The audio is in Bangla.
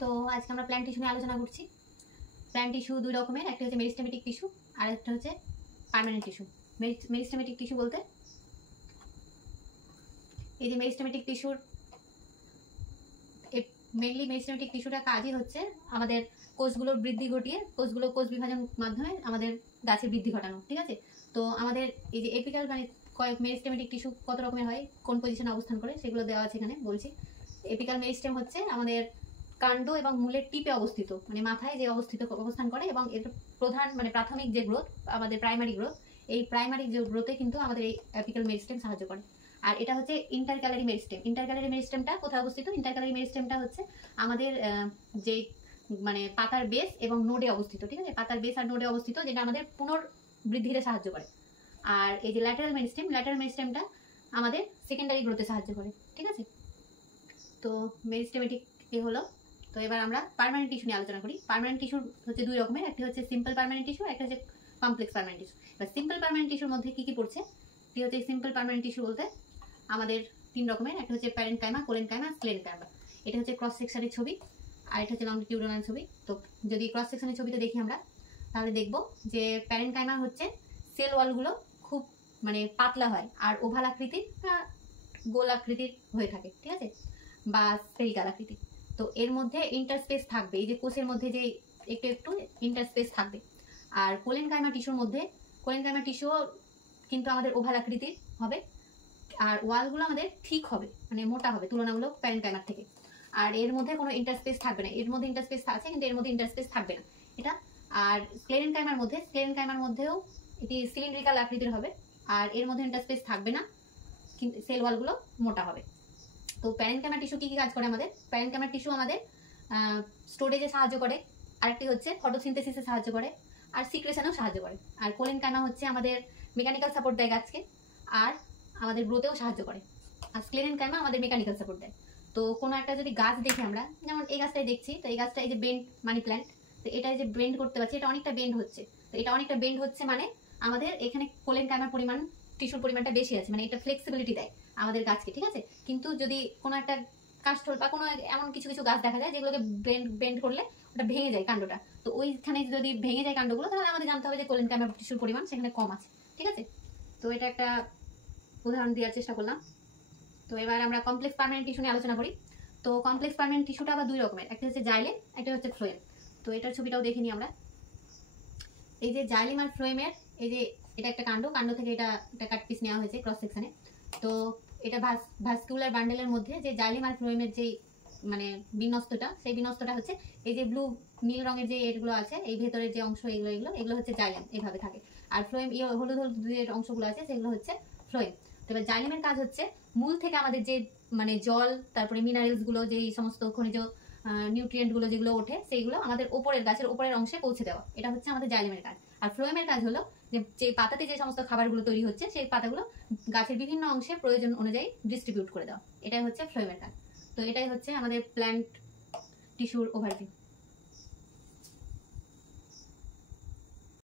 তো আজকে আমরা প্ল্যান্ট টিস্যু নিয়ে আলোচনা করছি। প্ল্যান্ট টিস্যু দুই রকমের, একটা হচ্ছে মেরিস্টেমেটিক টিস্যু আর একটা হচ্ছে পার্মানেন্ট টিস্যু। মেরিস্টেমেটিক টিস্যু বলতে এই যে মেরিস্টেমেটিক টিস্যুর মেইনলি মেরিস্টেমেটিক টিস্যুটা কাজই হচ্ছে আমাদের কোষগুলোর বৃদ্ধি ঘটিয়ে কোষ বিভাজন মাধ্যমে আমাদের গাছের বৃদ্ধি ঘটানো। ঠিক আছে, তো আমাদের এই যে এপিক্যাল মানে মেরিস্টেমেটিক টিস্যু কত রকমের হয়, কোন পজিশনে অবস্থান করে সেগুলো দেওয়া আছে এখানে বলছি। এপিক্যাল মেরিস্টেম হচ্ছে আমাদের কাণ্ড এবং মূলের টিপে অবস্থিত, মানে মাথায় যে অবস্থান করে, এবং এর প্রধান মানে প্রাথমিক যে গ্রোথ আমাদের প্রাইমারি গ্রোথ, এই প্রাইমারি যে গ্রোথে কিন্তু আমাদের এই এপিক্যাল মেরিস্টেম সাহায্য করে। আর এটা হচ্ছে ইন্টারক্যালারি মেরিস্টেম। ইন্টারক্যালারি মেরিস্টেমটা কোথায় অবস্থিত? ইন্টারক্যালারি মেরিস্টেমটা হচ্ছে আমাদের যে মানে পাতার বেস এবং নোডে অবস্থিত। ঠিক আছে, পাতার বেস আর নোডে অবস্থিত, যেটা আমাদের পুনর্বৃদ্ধিতে সাহায্য করে। আর এই যে ল্যাটারাল মেরিস্টেমটা আমাদের সেকেন্ডারি গ্রোথে সাহায্য করে। ঠিক আছে, তো মেরিস্টেমেটিক এ হলো। তো এবার আমরা পার্মানেন্ট টিস্যু নিয়ে আলোচনা করি। পার্মানেন্ট টিস্যু হচ্ছে দুই রকমের, একটা হচ্ছে সিম্পল পার্মানেন্ট টিস্যু, একটা হচ্ছে কমপ্লেক্স পার্মানেন্ট টিস্যু। এবার সিম্পল পার্মানেন্ট টিস্যুর মধ্যে কি কি পড়ছে? কি হচ্ছে সিম্পল পার্মানেন্ট টিস্যু বলতে আমাদের তিন রকমের, একটা হচ্ছে প্যারেনকাইমা, কোলেনকাইমা, স্ক্লেরেনকাইমা। এটা হচ্ছে ক্রস সেকশনের ছবি আর এটা হচ্ছে লংজিটিউডিনাল ছবি। তো যদি ক্রস সেকশনের ছবিতে দেখি আমরা, তাহলে দেখব যে প্যারেনকাইমা হচ্ছে সেল ওয়ালগুলো খুব মানে পাতলা হয় আর ওভাল আকৃতির বা গোল আকৃতির হয়ে থাকে। ঠিক আছে, বা স্ফেরিক্যাল আকৃতির। তো এর মধ্যে ইন্টারস্পেস থাকবে, এই যে কোষের মধ্যে যে একটু একটু ইন্টারস্পেস থাকবে। আর কোলেনকাইমা টিস্যুর মধ্যে কোলেনকাইমা টিস্যুও কিন্তু আমাদের ওভাল আকৃতির হবে, আর ওয়ালগুলো আমাদের ঠিক হবে, মানে মোটা হবে তুলনামূলক প্যারেনকাইমার থেকে। আর এর মধ্যে কোনো ইন্টারস্পেস থাকবে না, এর মধ্যে ইন্টারস্পেস আছে কিন্তু এর মধ্যে ইন্টারস্পেস থাকবে না এটা। আর স্ক্লেরেনকাইমার মধ্যেও এটি সিলিন্ড্রিক্যাল আকৃতির হবে, আর এর মধ্যে ইন্টারস্পেস থাকবে না, কিন্তু সেল ওয়ালগুলো মোটা হবে। তো প্যারেনকাইমা টিস্যু কি কি কাজ করে আমাদের? প্যারেনকাইমা টিস্যু আমাদের স্টোরেজে সাহায্য করে, আরেকটি হচ্ছে ফটোসিনথেসিসে সাহায্য করে, আর সিক্রেশনেও সাহায্য করে। আর কোলেনকাইমা হচ্ছে আমাদের মেকানিক্যাল সাপোর্ট দেয় গাছকে, আর আমাদের গ্রোথেও সাহায্য করে। আর স্ক্লেরেনকাইমা আমাদের মেকানিক্যাল সাপোর্ট দেয়। তো কোনো একটা যদি গাছ দেখি আমরা, যেমন এই গাছটাই দেখছি, তো এই গাছটা এই যে বেন্ড মানি প্ল্যান্ট, তো এটা যে বেন্ড করতে পারছি, এটা অনেকটা বেন্ড হচ্ছে। তো এটা অনেকটা বেন্ড হচ্ছে মানে আমাদের এখানে কোলেনকাইমার পরিমাণ, টিস্যুর পরিমাণটা বেশি আছে, মানে এটা ফ্লেক্সিবিলিটি দেয় আমাদের গাছকে। ঠিক আছে, কিন্তু যদি কোনো একটা কাষ্ঠল বা কোনো এমন কিছু কিছু গাছ দেখা যায় যেগুলোকে বেন্ড করলে ওটা ভেঙে যায় কাণ্ডটা, তো ওইখানে যদি ভেঙে যায় কাণ্ডগুলো, তাহলে আমাদের জানতে হবে যে কোলেনকাইমার টিস্যুর পরিমাণ সেখানে কম আছে। ঠিক আছে, তো এটা একটা উদাহরণ দেওয়ার চেষ্টা করলাম। তো এবার আমরা কমপ্লেক্স পার্মানেন্ট টিস্যু নিয়ে আলোচনা করি। তো কমপ্লেক্স পার্মানেন্ট টিস্যুটা আবার দুই রকমের, একটা হচ্ছে জাইলেম, একটা হচ্ছে ফ্লোয়েম। তো এটার ছবিটাও দেখে নিই আমরা। এই যে জাইলেম আর ফ্লোয়েমের, এই যে এটা একটা কাণ্ড থেকে এটা কাট পিস নেওয়া হয়েছে ক্রস সেকশনে। তো এটা ভাস্কুলার বান্ডেলের মধ্যে যে জাইলেম আর ফ্লোয়েমের যে মানে বিন্যস্তটা, সেই বিন্যস্তটা হচ্ছে এই যে ব্লু নীল রঙের যে এগুলো আছে, এই ভেতরের যে অংশ, এগুলো হচ্ছে জাইলেম, এইভাবে থাকে। আর ফ্লোয়েম হলুদ যে অংশগুলো আছে সেগুলো হচ্ছে ফ্লোয়েম। তো এবার জাইলেমের কাজ হচ্ছে মূল থেকে আমাদের যে মানে জল, তারপরে মিনারেলস গুলো, যে সমস্ত খনিজ নিউট্রিয়েন্ট গুলো যেগুলো ওঠে, সেইগুলো আমাদের গাছের উপরের অংশে পৌঁছে দেওয়া, এটা হচ্ছে আমাদের জাইলেমের কাজ। আর ফ্লোয়েমের কাজ হলো যে পাতাতে যে সমস্ত খাবারগুলো তৈরি হচ্ছে, সেই পাতাগুলো গাছের বিভিন্ন অংশে প্রয়োজন অনুযায়ী ডিস্ট্রিবিউট করে দেওয়া, এটাই হচ্ছে ফ্লোয়েমের কাজ। তো এটাই হচ্ছে আমাদের প্ল্যান্ট টিস্যুর ওভারভিউ।